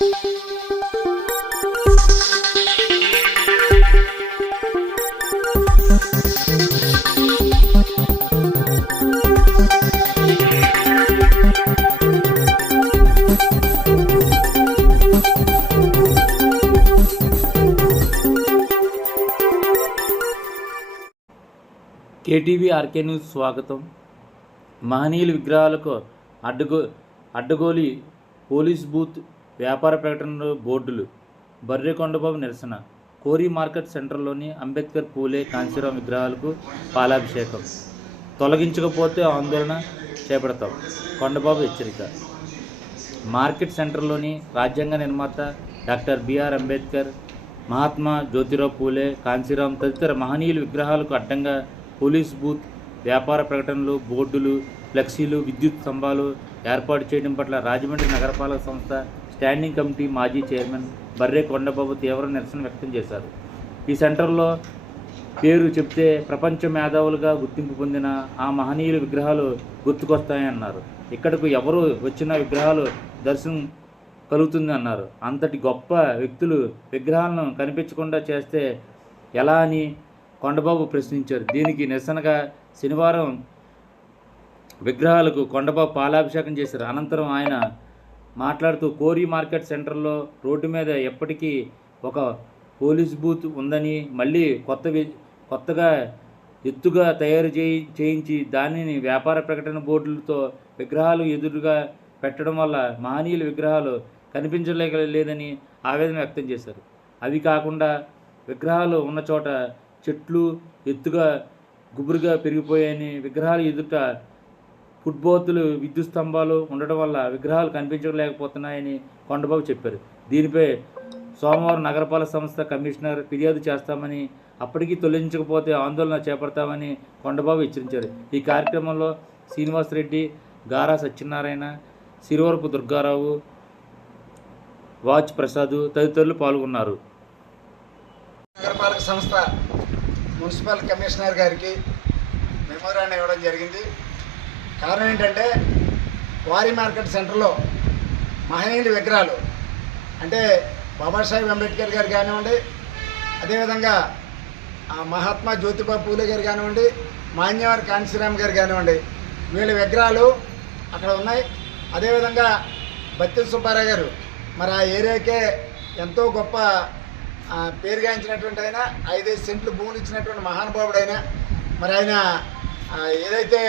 KTV RK news స్వాగతం. మహనీయుల విగ్రహాలకు అడ్డగో అడ్డగోలి పోలీస్ బూత్ వ్యాపార ప్రకటనలు బోర్డులు. బర్రె కొండబాబు నిరసన. కోరి మార్కెట్ సెంటర్లోని అంబేద్కర్ పూలే కాంచీరావు విగ్రహాలకు పాలాభిషేకం. తొలగించకపోతే ఆందోళన చేపడతాం. కొండబాబు హెచ్చరిక. మార్కెట్ సెంటర్లోని రాజ్యాంగ నిర్మాత doctor B R Ambedkar Mahatma Jyotirao Phule Kanshiram తదితర మహనీయుల విగ్రహాలకు అడ్డంగా పోలీస్ బూత్ వ్యాపార ప్రకటనలు బోర్డులు ఫ్లెక్సీలు విద్యుత్ స్తంభాలు ఏర్పాటు చేయడం పట్ల రాజమండ్రి నగరపాలక సంస్థ స్టాండింగ్ కమిటీ మాజీ చైర్మన్ బర్రే కొండబాబు తీవ్ర నిరసన వ్యక్తం చేశారు. ఈ సెంటర్లో పేరు చెప్తే ప్రపంచ మేధావులుగా గుర్తింపు పొందిన ఆ మహనీయుల విగ్రహాలు గుర్తుకొస్తాయన్నారు. ఇక్కడకు ఎవరు వచ్చిన విగ్రహాలు దర్శనం కలుగుతుంది అన్నారు అంతటి గొప్ప వ్యక్తులు విగ్రహాలను కనిపించకుండా చేస్తే ఎలా అని కొండబాబు ప్రశ్నించారు. దీనికి నిరసనగా శనివారం విగ్రహాలకు కొండబాబు పాలాభిషేకం చేశారు. అనంతరం ఆయన మాట్లాడుతూ కోరి మార్కెట్ సెంటర్లో రోడ్డు మీద ఎప్పటికీ ఒక పోలీస్ బూత్ ఉందని మళ్ళీ కొత్త వి- కొత్తగా ఎత్తుగా తయారు చేయి చేయించి దానిని వ్యాపార ప్రకటన బోర్డులతో విగ్రహాలు ఎదురుగా పెట్టడం వల్ల మహనీయుల విగ్రహాలు కనిపించలేక లేదని ఆవేదన వ్యక్తం చేశారు. అవి కాకుండా విగ్రహాలు ఉన్న చోట చెట్లు ఎత్తుగా గుబురుగా పెరిగిపోయాయని విగ్రహాలు ఎదుట ఫుట్బోతులు విద్యుత్ స్తంభాలు ఉండడం వల్ల విగ్రహాలు కనిపించలేకపోతున్నాయని కొండబాబు చెప్పారు. దీనిపై సోమవారం నగరపాలక సంస్థ కమిషనర్ ఫిర్యాదు చేస్తామని అప్పటికీ తొలగించకపోతే ఆందోళన చేపడతామని కొండబాబు హెచ్చరించారు. ఈ కార్యక్రమంలో శ్రీనివాసరెడ్డి గారా సత్యనారాయణ సిరువరపు దుర్గారావు వాచ్ ప్రసాద్ తదితరులు పాల్గొన్నారు. నగరపాలక సంస్థ మున్సిపల్ కమిషనర్ గారికి మెమోరాండం ఇవ్వడం జరిగింది. కారణం ఏంటంటే వారి మార్కెట్ సెంటర్లో మహనీయుల విగ్రహాలు అంటే బాబాసాహెబ్ అంబేద్కర్ గారు కానివ్వండి అదేవిధంగా ఆ మహాత్మా జ్యోతిబా పూలే గారు కానివ్వండి మాన్యవారి కాంశీరామ్ గారు కానివ్వండి వీళ్ళ విగ్రహాలు అక్కడ ఉన్నాయి. అదేవిధంగా బత్తి సుబ్బారావు గారు మరి ఆ ఏరియాకే ఎంతో గొప్ప పేరుగాంచినటువంటి ఆయన ఐదైదు సెంట్లు భూములు ఇచ్చినటువంటి మహానుభావుడు ఆయన. మరి ఆయన ఏదైతే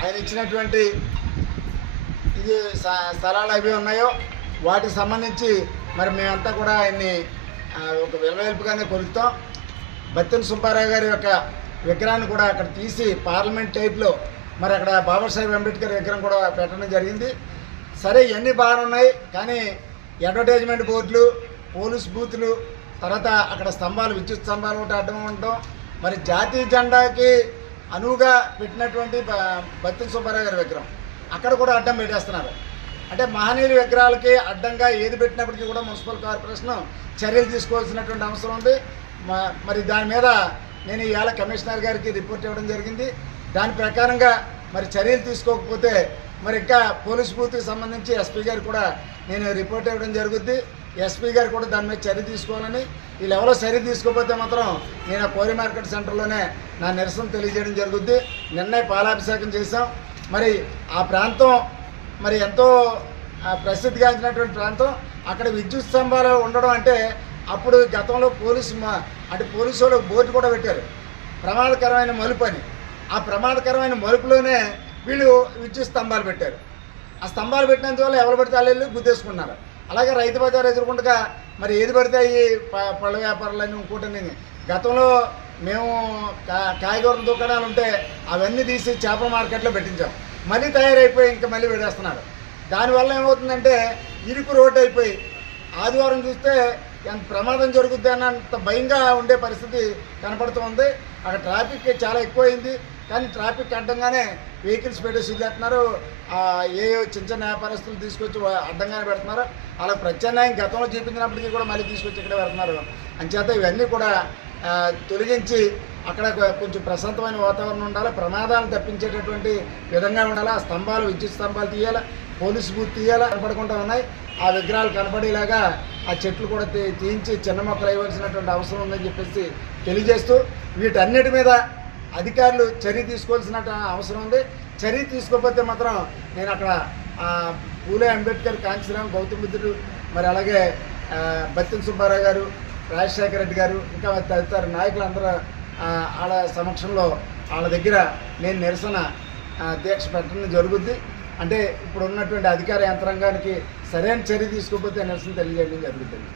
ఆయన ఇచ్చినటువంటి ఇది స్థలాలు అవి ఉన్నాయో వాటికి సంబంధించి మరి మేమంతా కూడా ఆయన్ని ఒక విలవేల్పుగానే కొలుస్తాం. బత్తిన సుబ్బారావు గారి యొక్క విగ్రహాన్ని కూడా అక్కడ తీసి పార్లమెంట్ టైప్లో మరి అక్కడ బాబాసాహెబ్ అంబేద్కర్ విగ్రహం కూడా పెట్టడం జరిగింది. సరే ఇవన్నీ బాగానే ఉన్నాయి. కానీ అడ్వర్టైజ్మెంట్ బోర్డులు పోలీస్ బూతులు తర్వాత అక్కడ స్తంభాలు విద్యుత్ స్తంభాలు ఒకటి అడ్డం ఉండటం. మరి జాతీయ జెండాకి అనువుగా పెట్టినటువంటి బ- బత్తిన సుబ్బారావు గారి విగ్రహం. అక్కడ కూడా అడ్డం పెట్టేస్తున్నారు. అంటే మహనీయుల విగ్రహాలకి అడ్డంగా ఏది పెట్టినప్పటికీ కూడా మున్సిపల్ కార్పొరేషన్ చర్యలు తీసుకోవాల్సినటువంటి అవసరం ఉంది. మ- మరి దాని మీద నేను ఇవాళ కమిషనర్ గారికి రిపోర్ట్ ఇవ్వడం జరిగింది. దాని ప్రకారంగా మరి చర్యలు తీసుకోకపోతే మరి ఇంకా పోలీస్ బూత్కి సంబంధించి ఎస్పీ గారు కూడా నేను రిపోర్ట్ ఇవ్వడం జరుగుద్ది. ఎస్పీ గారు కూడా దాని మీద చర్య తీసుకోవాలని వీళ్ళు ఎవరో చర్య తీసుకోకపోతే మాత్రం నేను ఆ కోరి మార్కెట్ సెంటర్లోనే నా నిరసన తెలియజేయడం జరుగుద్ది. నిన్నే పాలాభిషేకం చేశాం. మరి ఆ ప్రాంతం మరి ఎంతో ప్రసిద్ధిగాంచినటువంటి ప్రాంతం. అక్కడ విద్యుత్ స్తంభాలు ఉండడం అంటే అప్పుడు గతంలో పోలీసు మా- అంటే పోలీసు వాళ్ళు బోర్డు కూడా పెట్టారు. ప్రమాదకరమైన మలుపు అని. ఆ ప్రమాదకరమైన మలుపులోనే వీళ్ళు విద్యుత్ స్తంభాలు పెట్టారు. ఆ స్తంభాలు పెట్టినందువల్ల ఎవరు పెడితే వాళ్ళు గుద్దేసుకున్నారు. అలాగే రైతు బజార్ ఎదుర్కొంటగా మరి ఏది పడితే ఈ ప- పళ్ళ వ్యాపారాలన్నీ ఇంకోటి గతంలో మేము కా కాయగూరల దుకాణాలు ఉంటే అవన్నీ తీసి చేపల మార్కెట్లో పెట్టించాం. మళ్ళీ తయారైపోయి ఇంకా మళ్ళీ పెట్టేస్తున్నారు దానివల్ల ఏమవుతుందంటే ఇరుకు రోడ్డు అయిపోయి ఆదివారం చూస్తే ఎంత ప్రమాదం జరుగుద్ది అన్నంత భయంగా ఉండే పరిస్థితి కనపడుతుంది అక్కడ ట్రాఫిక్ చాలా ఎక్కువైంది. కానీ ట్రాఫిక్ అడ్డంగానే వెహికల్స్ పెట్టేసి వదిలేస్తున్నారు ఏ చిన్న చిన్న వ్యాపారస్తులు తీసుకొచ్చి అడ్డంగానే పెడుతున్నారు. అలా ప్రత్యామ్నాయం గతంలో చూపించినప్పటికీ కూడా మళ్ళీ తీసుకొచ్చి ఇక్కడ పెడుతున్నారు. అంచేత ఇవన్నీ కూడా తొలగించి అక్కడ కొంచెం ప్రశాంతమైన వాతావరణం ఉండాలి. ప్రమాదాలు తప్పించేటటువంటి విధంగా ఉండాలి. ఆ స్తంభాలు విద్యుత్ స్తంభాలు తీయాలి. పోలీస్ బూత్ తీయాలా. కనపడకుండా ఉన్నాయి. ఆ విగ్రహాలు కనపడేలాగా ఆ చెట్లు కూడా తీ- తీయించి చిన్న మొక్కలు వేయవలసినటువంటి అవసరం ఉందని చెప్పేసి తెలియజేస్తూ వీటన్నిటి మీద అధికారులు చర్య తీసుకోవాల్సిన అవసరం ఉంది. చర్య తీసుకోకపోతే మాత్రం నేను అక్కడ పూలే అంబేద్కర్ కాంచీరామ్ గౌతమ్ బుద్ధుడు మరి అలాగే ఆ, బత్తిన సుబ్బారావు గారు రాజశేఖర రెడ్డి గారు ఇంకా తదితర నాయకులందరూ వాళ్ళ సమక్షంలో వాళ్ళ దగ్గర నేను నిరసన దీక్ష పెట్టడం జరుగుద్ది. అంటే ఇప్పుడు ఉన్నటువంటి అధికార యంత్రాంగానికి సరైన చర్య తీసుకోకపోతే నిరసన తెలియజేయడం జరుగుతుంది